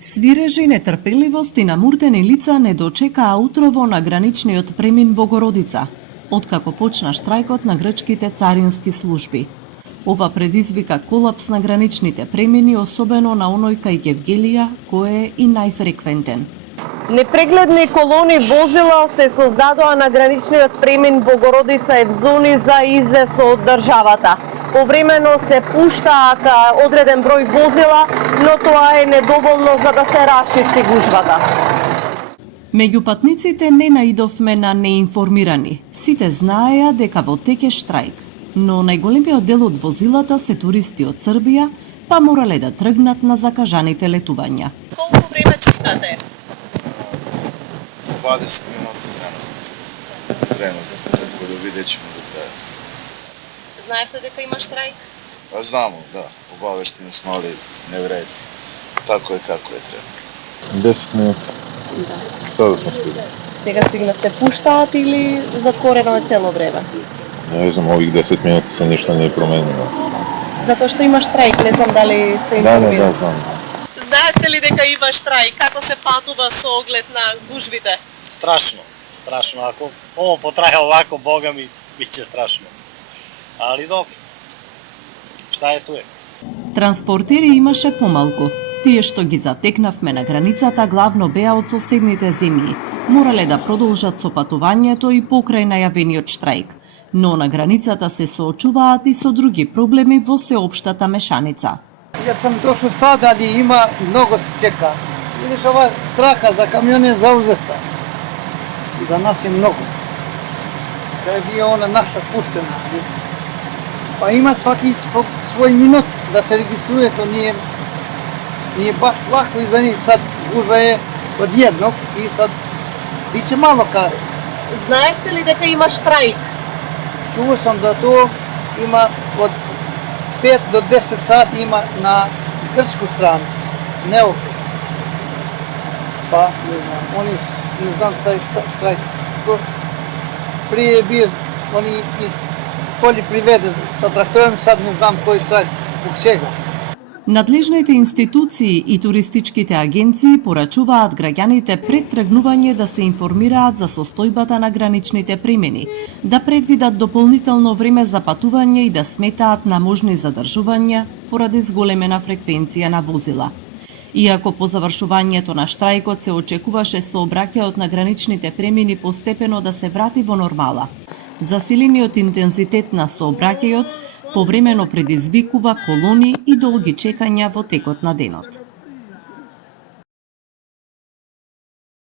Свирежи, нетрпеливост и намуртени лица не дочекаа утрово на граничниот премин Богородица, откако почна штрајкот на грчките царински служби. Ова предизвика колапс на граничните премини, особено на оној кај Гевгелија, кој е и најфреквентен. Непрегледни колони возила се создадоа на граничниот премин Богородица Евзони за излез од државата. Повремено се пуштаат одреден број возила, но тоа е недоволно за да се расчисти гужвата. Меѓу патниците не наидовме на неинформирани. Сите знаеа дека во тек е штрајк, но најголемиот дел од возилата се туристи од Србија, па морале да тргнат на закажаните летувања. Колку време чекате? 20 минути тренот, како да видечеме до крајот. Знаевте дека има штрајк? Знамо, да. Обавештени сме, али не вреди. Тако е како е треба. 10 минути. Да. Sada smo stigli. Сега стигнавте, пуштаат или затворено е цело време? Не знам, ових 10 минути се ништо не е променило. Затоа што има штрајк, не знам дали сте информирани. Да, знам. Знаевте ли дека има штрајк? Како се патува со оглед на гужвите? Страшно. Ако ово потрае овако, бога ми, биće страшно. Али добро. Шта е туе? Транспортери имаше помалку. Тие што ги затекнавме на границата главно беа од соседните земји. Морале да продолжат со патувањето и покрај најавениот штрајк. Но на границата се соочуваат и со други проблеми во сеопштата мешаница. Јас сам дошол сада, али има многу се чека. Видиш, ова трака за камион е заузета. За нас е многу. Да е бија она наша пуштена. Па има сваки свој минут да се региструе, то ние баш лако и за нив. Сад гужва е од едног и сад биće мало касно. Знаевте ли дека има штрајк? Чуo sam da to ima od 5 do 10 sati ima na grčku stranu, ne ovdje. Pa, ne znam, oni, ne znam taj štrajk. Prije je bio, oni iz polje privede sa traktorom, sad ne znam koji štrajk, zbog čega. Надлежните институции и туристичките агенции порачуваат граѓаните пред тргнување да се информираат за состојбата на граничните премини, да предвидат дополнително време за патување и да сметаат на можни задржувања поради зголемена фреквенција на возила. Иако по завршувањето на штрајкот се очекуваше сообраќајот на граничните премини постепено да се врати во нормала, засилениот интензитет на сообраќајот повремено предизвикува колони и долги чекања во текот на денот.